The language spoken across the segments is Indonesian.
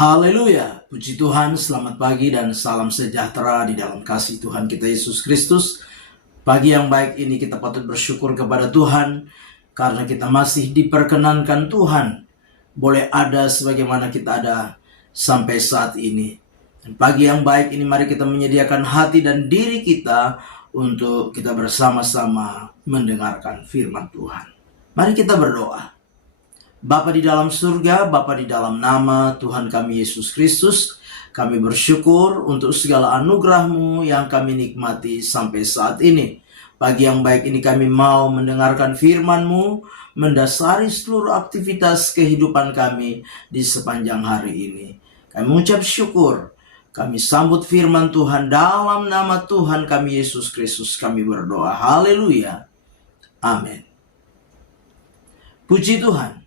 Haleluya, puji Tuhan, selamat pagi dan salam sejahtera di dalam kasih Tuhan kita Yesus Kristus. Pagi yang baik ini kita patut bersyukur kepada Tuhan karena kita masih diperkenankan Tuhan boleh ada sebagaimana kita ada sampai saat ini. Dan pagi yang baik ini mari kita menyediakan hati dan diri kita untuk kita bersama-sama mendengarkan firman Tuhan. Mari kita berdoa. Bapa di dalam surga, Bapa di dalam nama Tuhan kami Yesus Kristus, kami bersyukur untuk segala anugerah-Mu yang kami nikmati sampai saat ini. Pagi yang baik ini kami mau mendengarkan firman-Mu, mendasari seluruh aktivitas kehidupan kami di sepanjang hari ini. Kami mengucap syukur, kami sambut firman Tuhan dalam nama Tuhan kami Yesus Kristus kami berdoa. Haleluya. Amin. Puji Tuhan.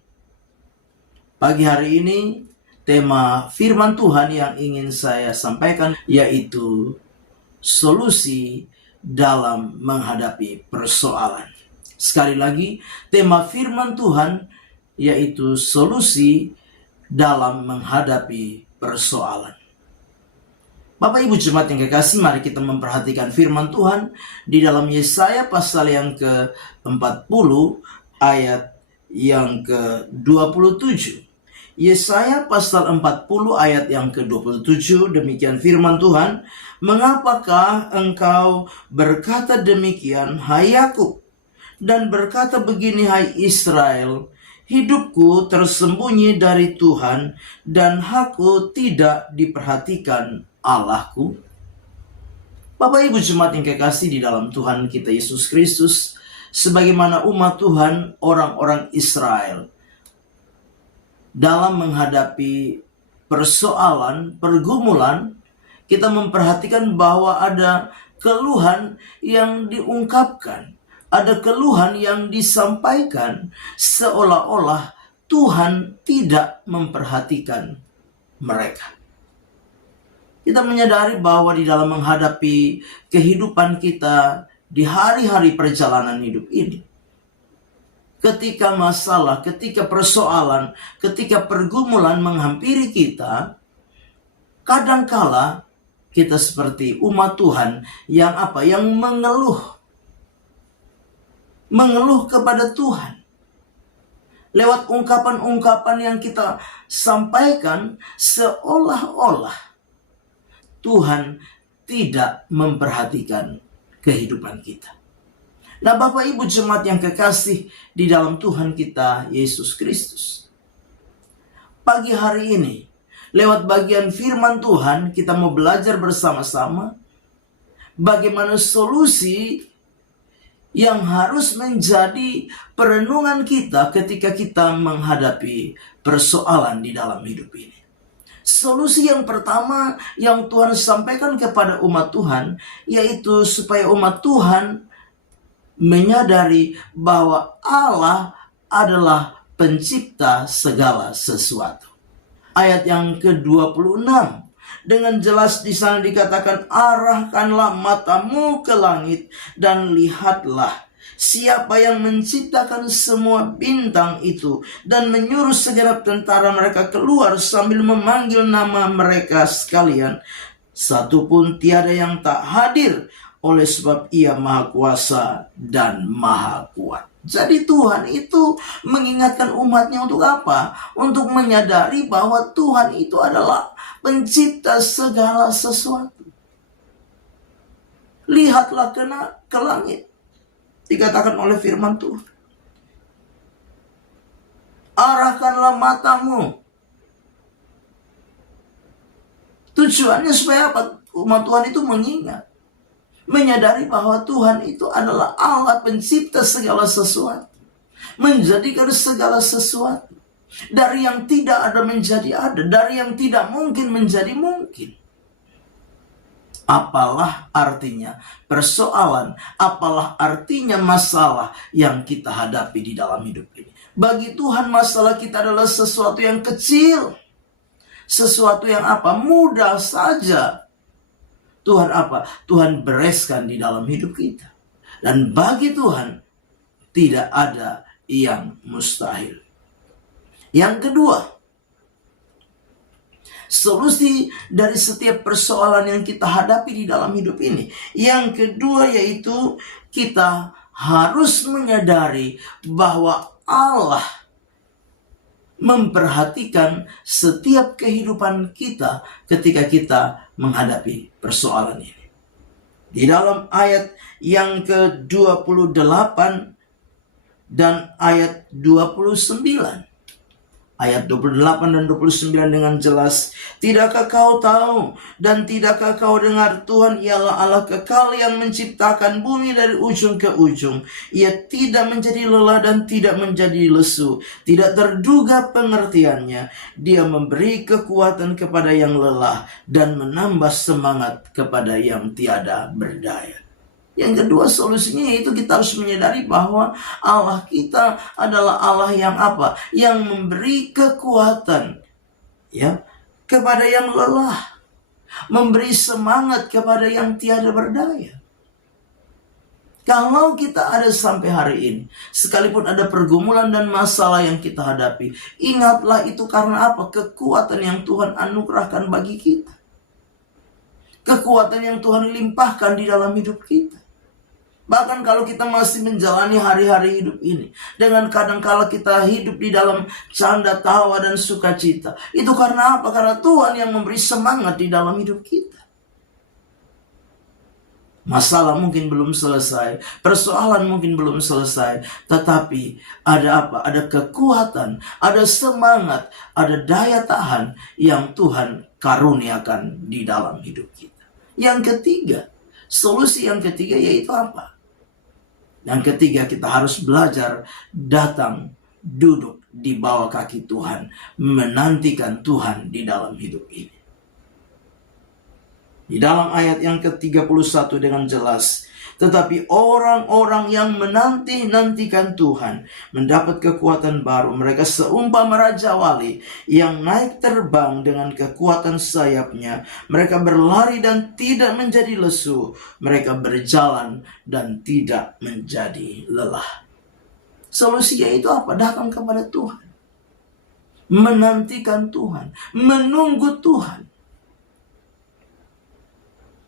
Pagi hari ini tema firman Tuhan yang ingin saya sampaikan yaitu solusi dalam menghadapi persoalan. Sekali lagi, tema firman Tuhan yaitu solusi dalam menghadapi persoalan. Bapak Ibu jemaat yang kekasih, mari kita memperhatikan firman Tuhan di dalam Yesaya pasal yang ke-40 ayat yang ke-27. Yesaya pasal 40 ayat yang ke-27, demikian firman Tuhan, "Mengapakah engkau berkata demikian, hai Yakub, dan berkata begini, hai Israel, hidupku tersembunyi dari Tuhan, dan hakku tidak diperhatikan Allahku." Bapak Ibu jemaat yang kekasih di dalam Tuhan kita Yesus Kristus, sebagaimana umat Tuhan, orang-orang Israel, dalam menghadapi persoalan, pergumulan, kita memperhatikan bahwa ada keluhan yang diungkapkan, ada keluhan yang disampaikan seolah-olah Tuhan tidak memperhatikan mereka. Kita menyadari bahwa di dalam menghadapi kehidupan kita di hari-hari perjalanan hidup ini, ketika masalah, ketika persoalan, ketika pergumulan menghampiri kita, kadangkala kita seperti umat Tuhan yang yang mengeluh kepada Tuhan. Lewat ungkapan-ungkapan yang kita sampaikan seolah-olah Tuhan tidak memperhatikan kehidupan kita. Nah, Bapak Ibu jemaat yang kekasih di dalam Tuhan kita Yesus Kristus, pagi hari ini lewat bagian firman Tuhan kita mau belajar bersama-sama bagaimana solusi yang harus menjadi perenungan kita ketika kita menghadapi persoalan di dalam hidup ini. Solusi yang pertama yang Tuhan sampaikan kepada umat Tuhan yaitu supaya umat Tuhan menyadari bahwa Allah adalah pencipta segala sesuatu. Ayat yang ke-26 dengan jelas di sana dikatakan, "Arahkanlah matamu ke langit dan lihatlah siapa yang menciptakan semua bintang itu dan menyuruh segenap tentara mereka keluar sambil memanggil nama mereka sekalian. Satu pun tiada yang tak hadir, oleh sebab Ia Maha Kuasa dan Maha Kuat." Jadi Tuhan itu mengingatkan umatnya untuk apa? Untuk menyadari bahwa Tuhan itu adalah pencipta segala sesuatu. Lihatlah ke langit, dikatakan oleh firman Tuhan. Arahkanlah matamu. Tujuannya supaya apa? Umat Tuhan itu mengingat, menyadari bahwa Tuhan itu adalah Allah pencipta segala sesuatu, menjadikan segala sesuatu dari yang tidak ada menjadi ada, dari yang tidak mungkin menjadi mungkin. Apalah artinya persoalan, apalah artinya masalah yang kita hadapi di dalam hidup ini. Bagi Tuhan masalah kita adalah sesuatu yang kecil, sesuatu yang mudah saja. Tuhan bereskan di dalam hidup kita. Dan bagi Tuhan tidak ada yang mustahil. Yang kedua, solusi dari setiap persoalan yang kita hadapi di dalam hidup ini. Yang kedua yaitu kita harus menyadari bahwa Allah memperhatikan setiap kehidupan kita ketika kita menghadapi persoalan ini. Di dalam ayat yang ke-28 dan ayat 29. Ayat 28 dan 29 dengan jelas. Tidakkah kau tahu dan tidakkah kau dengar, Tuhan ialah Allah kekal yang menciptakan bumi dari ujung ke ujung. Ia tidak menjadi lelah dan tidak menjadi lesu. Tidak terduga pengertiannya. Dia memberi kekuatan kepada yang lelah dan menambah semangat kepada yang tiada berdaya. Yang kedua solusinya yaitu kita harus menyadari bahwa Allah kita adalah Allah yang apa? Yang memberi kekuatan kepada yang lelah, memberi semangat kepada yang tiada berdaya. Kalau kita ada sampai hari ini, sekalipun ada pergumulan dan masalah yang kita hadapi, ingatlah itu karena apa? Kekuatan yang Tuhan anugerahkan bagi kita. Kekuatan yang Tuhan limpahkan di dalam hidup kita. Bahkan kalau kita masih menjalani hari-hari hidup ini, dengan kadang-kala kita hidup di dalam canda tawa dan sukacita, itu karena apa? Karena Tuhan yang memberi semangat di dalam hidup kita. Masalah mungkin belum selesai, persoalan mungkin belum selesai, tetapi ada apa? Ada kekuatan, ada semangat, ada daya tahan yang Tuhan karuniakan di dalam hidup kita. Yang ketiga, solusi yang ketiga yaitu apa? Yang ketiga, kita harus belajar datang, duduk di bawah kaki Tuhan, menantikan Tuhan di dalam hidup ini. Di dalam ayat yang ke-31 dengan jelas, tetapi orang-orang yang menanti-nantikan Tuhan mendapat kekuatan baru. Mereka seumpama raja wali yang naik terbang dengan kekuatan sayapnya. Mereka berlari dan tidak menjadi lesu. Mereka berjalan dan tidak menjadi lelah. Solusinya itu apa? Datang kepada Tuhan, menantikan Tuhan, menunggu Tuhan.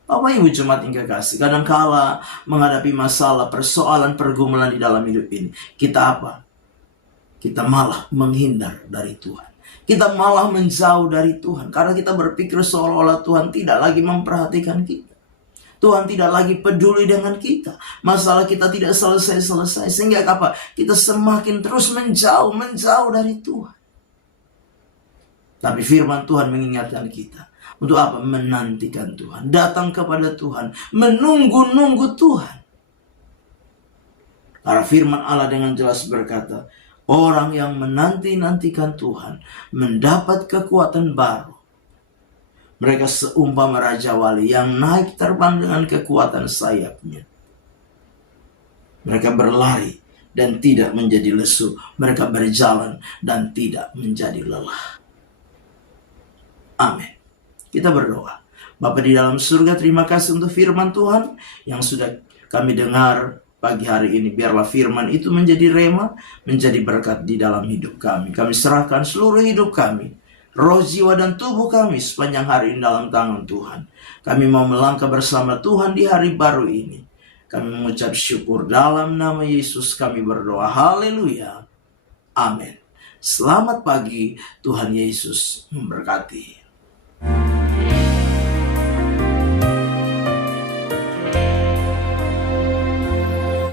Bapak Ibu jemaat yang kekasih, kadangkala menghadapi masalah, persoalan, pergumulan di dalam hidup ini, kita apa? Kita malah menghindar dari Tuhan. Kita malah menjauh dari Tuhan karena kita berpikir seolah-olah Tuhan tidak lagi memperhatikan kita. Tuhan tidak lagi peduli dengan kita. Masalah kita tidak selesai-selesai. Sehingga apa? Kita semakin terus menjauh dari Tuhan. Tapi firman Tuhan mengingatkan kita. Untuk apa? Menantikan Tuhan. Datang kepada Tuhan. Menunggu-nunggu Tuhan. Karena firman Allah dengan jelas berkata, orang yang menanti-nantikan Tuhan mendapat kekuatan baru. Mereka seumpama raja wali yang naik terbang dengan kekuatan sayapnya. Mereka berlari dan tidak menjadi lesu. Mereka berjalan dan tidak menjadi lelah. Amin. Kita berdoa. Bapa di dalam surga, terima kasih untuk firman Tuhan yang sudah kami dengar pagi hari ini. Biarlah firman itu menjadi rema, menjadi berkat di dalam hidup kami. Kami serahkan seluruh hidup kami, roh, jiwa, dan tubuh kami sepanjang hari ini dalam tangan Tuhan. Kami mau melangkah bersama Tuhan di hari baru ini. Kami mengucap syukur dalam nama Yesus kami berdoa. Haleluya. Amin. Selamat pagi, Tuhan Yesus memberkati.